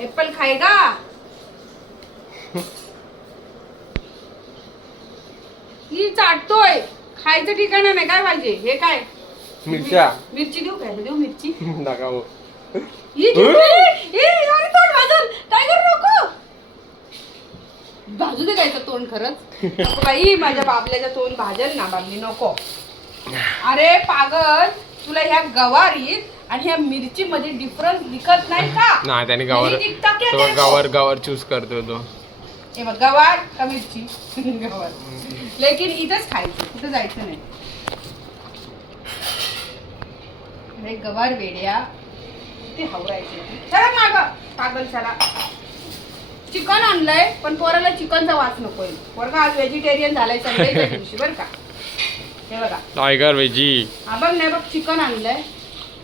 Apple खाएगा? ही चाटतोय. खायचं ठिकाण नाही काय पाहिजे? हे काय? मिरच्या. मिरची देऊ काय? देऊ मिरची. नका हो. ही अरे तोंड काय करू नको? भाजू दे काय तोंड खरंच? नको बाई माझ्या बाबल्याचं तोंड भाजल ना बाबली नको. अरे पागल तुला ह्या गवारीत आणि ह्या मिरची मध्ये डिफरन्स दिसत नाही का? नाही त्याने गावर नहीं दिखता क्या तो तेरे को? गावर गावर चूज करतो तो. हे बघ गवार का मिरची? गवार. लेकिन इथंच खायचं कुठं जायचं नाही. अरे गवार वेड्या. ते हवरायचे चला माग पागल चला. चिकन आणलंय पण पोराला चिकनचा वास नकोय. पोरगा आज व्हेजिटेरियन झालाय संडेच्या दिवशी बरं का? हे बघा. टायगर वेजी हा बघ नाही बघ चिकन आणलंय.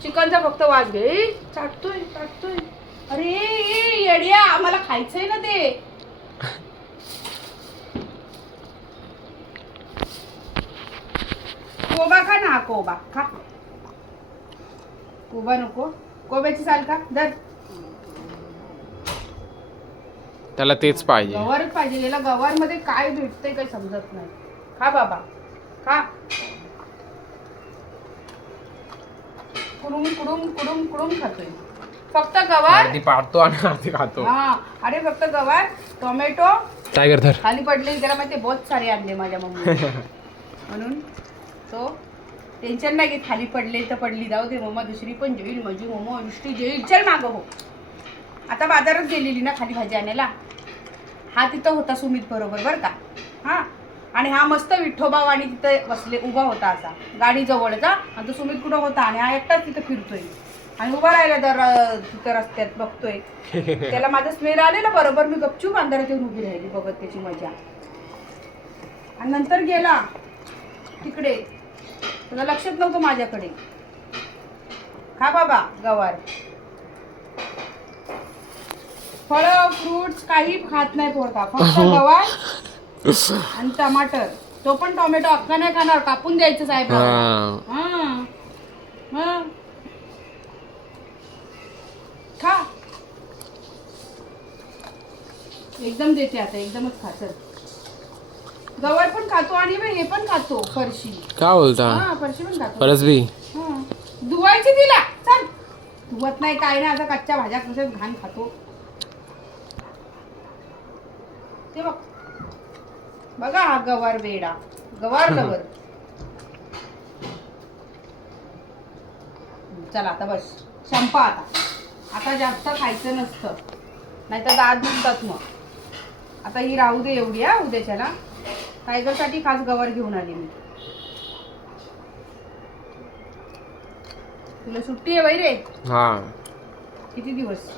चिकनचा फक्त वास घे. चाटतोय चाटतोय. अरे ए, येड्या आम्हाला खायचंय ना ते. कोबा खा ना हा कोबा. खा. कोबा नको. कोब्याची साल का दर त्याला तेच पाहिजे. गवारच पाहिजे. याला गवारमध्ये काय भेटतंय काही समजत नाही. खा बाबा. खा. कुडूम कुडूम कुडूम कुडूम खातोय. फक्त गवार अर्धी पाडतो आणि अर्धी खातो. हा अरे फक्त गवार टोमॅटो टायगर धर खाली पडले त्याला माहिती बहुत सारे आणले माझ्या मम्मी म्हणून तो टेन्शन नाही घेत खाली पडले तर पडली जाऊ दे मम्मा दुसरी पण जेईल माझी मम्मा नुसती जेईल चल माग हो. आता बाजारात गेलेली ना खाली भाजी आणायला. हा तिथं होता सुमित बरोबर बरं का? हा आणि हा मस्त विठोबा आणि तिथे बसले उभा होता असा. गाडी जवळचा आणि तो सुमित कुठं होता? आणि हा एकटाच तिथं फिरतोय. आणि उभा राहिला दर तिथं रस्त्यात बघतोय. त्याला माझा स्मेल आले ना बरोबर. मी गपचूप अंधारात येऊन उभी राहिली बघत त्याची मजा. आणि नंतर गेला. तिकडे. तुला लक्षात नव्हतं माझ्याकडे. खा बाबा गवार. फळ फ्रुट्स काही खात नाही पोरका फक्त गवार आणि टमाटर. तो पण टोमॅटो अख्खा नाही खाणार कापून द्यायचं साहेब हा. खा. एकदम देते आता एकदमच खा चल. गवार पण खातो आणि हे पण खातो फरशी. काय बोलता? हा फरशी पण खातो. परस बी. हा. धुवायची तिला चल. धुवत नाही काय नाही आता कच्च्या भाज्या कशात घाण खातो. ते बघ. बघा हा गवार वेडा. गवार गवर. चला आता बस. संपा आता. आता जास्त खायचं नसतं. नाही तर दात दुखतात मग. आता ही राहू दे एवढी हा उद्याच्याला. टायगरसाठी खास गवार घेऊन आली मी. तुला सुट्टी आहे बाई रे हा. किती दिवस?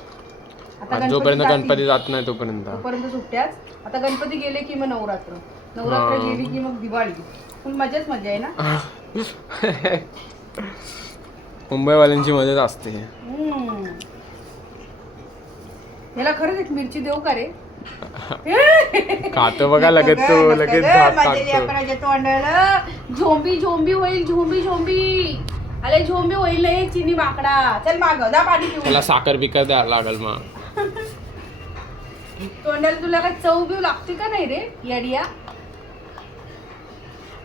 आणि जोपर्यंत जातील. गणपती जात नाही तोपर्यंत. तोपर्यंत सुट्ट्याच. आता गणपती गेले की मग नवरात्र. नवरात्र. गेली की मग दिवाळी. पण मजाच मजा आहे ना? मुंबईवाल्यांची मदत असते. हम्म. याला खरंच एक मिरची देऊ का रे? खातो बघा लगेच तो लगेच टाकतो झोंबी झोंबी होईल झोंबी झोंबी. अरे झोंबी होईल नाही चिनी माकडा. चल माग जा पाणी पिऊ त्याला साखर बिकर द्यायला लागल मग. तोंडाला तुला काय चव बिव लागते का नाही रे येडिया?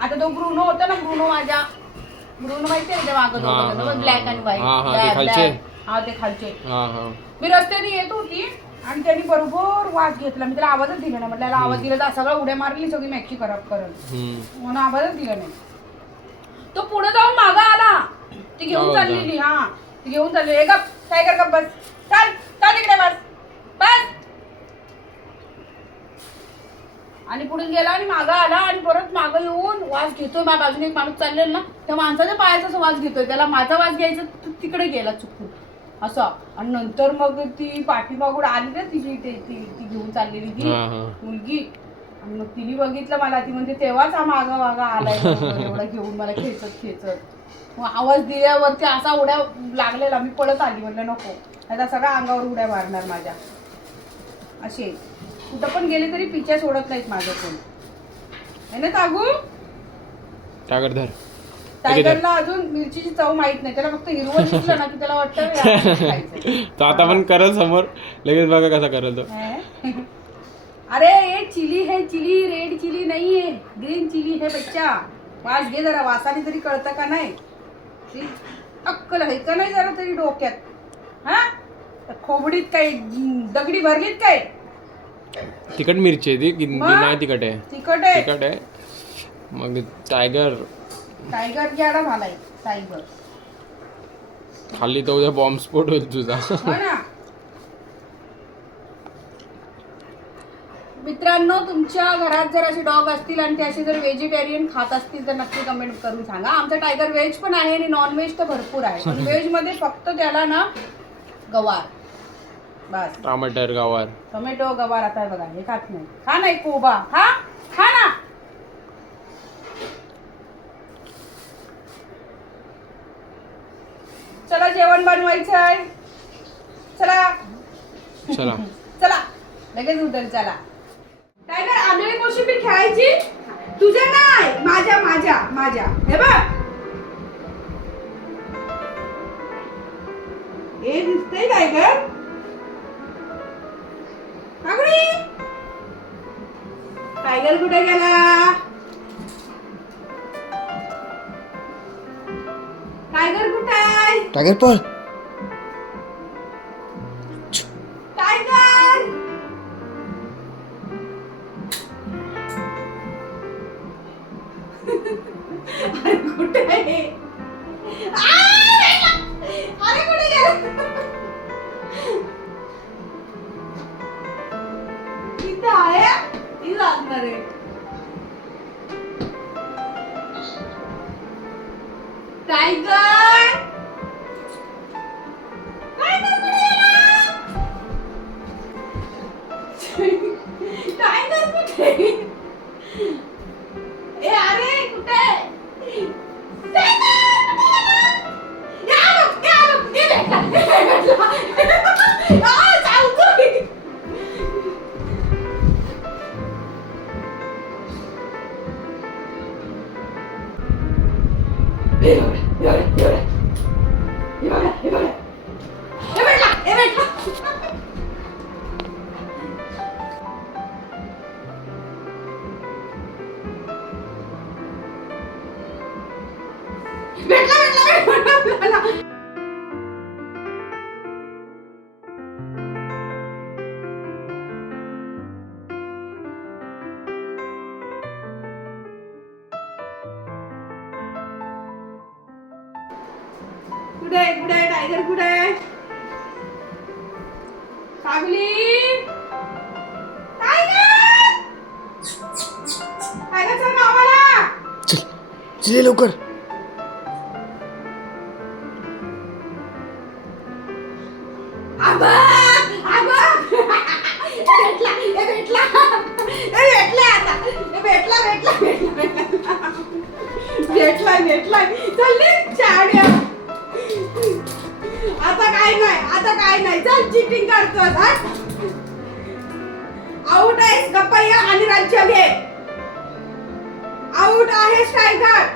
आता तो ब्रुनो होता ना ब्रुनो माझ्या. ब्रुनो माहिती आहे मागं ब्लॅक आणि ते व्हाईट? हा ते खालचे. मी रस्त्याने येत होती आणि त्यांनी बरोबर वास घेतला. मी त्याला आवाजच दिला नाही. म्हटलं आवाज दिला तर सगळं उड्या मारली सगळी मॅची खराब करत. म्हणून आवाजच दिला नाही. तो पुढे जाऊन मागा आला. ती घेऊन हो? चाललेली हा. ती घेऊन चालली. गप टायगर गप बस. चाल. इकडे बस. बस. आणि पुढे गेला आणि मागा आला आणि परत मागं येऊन वास घेतोय. माझ्या बाजूने एक माणूस चाललेला ना त्या माणसाच्या पायाचा वास घेतोय. त्याला माझा वास घ्यायचा तो तिकडे गेला चुकून. असं. आणि नंतर मग ती पाठीमागून आली ना तिची ते- घेऊन चाललेली ती. मुलगी. आणि मग तिने बघितलं मला ती म्हणजे तेव्हाच हा मागा मागा आलाय एवढा घेऊन मला खेचत खेचत. मग आवाज दिल्यावरती असा उड्या लागलेला मी पळत आली म्हटलं नको नाही सगळ्या अंगावर उड्या मारणार माझ्या. असे कुठं पण गेले तरी पिच्या सोडत नाहीत माझं कोण. है ना तागू? टायगर धर. टायगरला अजून मिरचीची चव माहीत नाही त्याला फक्त हिरवं दिसलं ना की त्याला वाटतं. तो आता पण करल समोर. लगेच बघा कसा करल तो? अरे ये चिली है चिली रेड चिली नहीं है ग्रीन चिली है बच्चा। वास घे जरा वासाने तरी कळतं का नाही? अक्कल आहे का नाही जरा तरी डोक्यात? हा? खोबडीत काय दगडी भरलीत काय? तिखट मिरची आहे ती? नाही तिखट आहे. तिखट आहे? तिखट आहे. मग टायगर. टायगर गेला भालाय टायगर. खाल्ली तर उद्या बॉम्ब स्फोट होईल तुझा हो ना मित्रांनो तुमच्या घरात जर असे डॉग असतील आणि ते असे जर व्हेजिटेरियन खात असतील तर नक्की कमेंट करून सांगा. आमचा टायगर व्हेज पण आहे आणि नॉन व्हेज तर भरपूर आहे. पण व्हेजमध्ये फक्त त्याला ना गवार. बस. टमाटर गावात टोमॅटो गवार आता हे बघा हे खात नाही. खा नाही कोबा खा. खा ना. चला जेवण बनवायचं आहे चला. चला. चला. लगेच उतर चला. टायगर आंधळी कोशिंबीर खेळायची तुझ्या नाही माझ्या माझ्या माझ्या हे बघ हे दिसतंय टायगर काकडी टायगर कुठे गेला टायगर कुठे आहे टायगर पण इथं आहे. ती लागणार आहे. टायगर भेटला भेटला भेटला कुठे आहे? कुठे आहे? टायगर कुठे आहे? आला चल लवकर. भेटला भेटला. भेटला भेटला भेटला भेटला भेटला. भेटला चल चाड्या नाही आता काय नाही. चल चिटिंग करतोस आउट आहेस गप्पा आणि राज्य घे आउट आहेस टायगर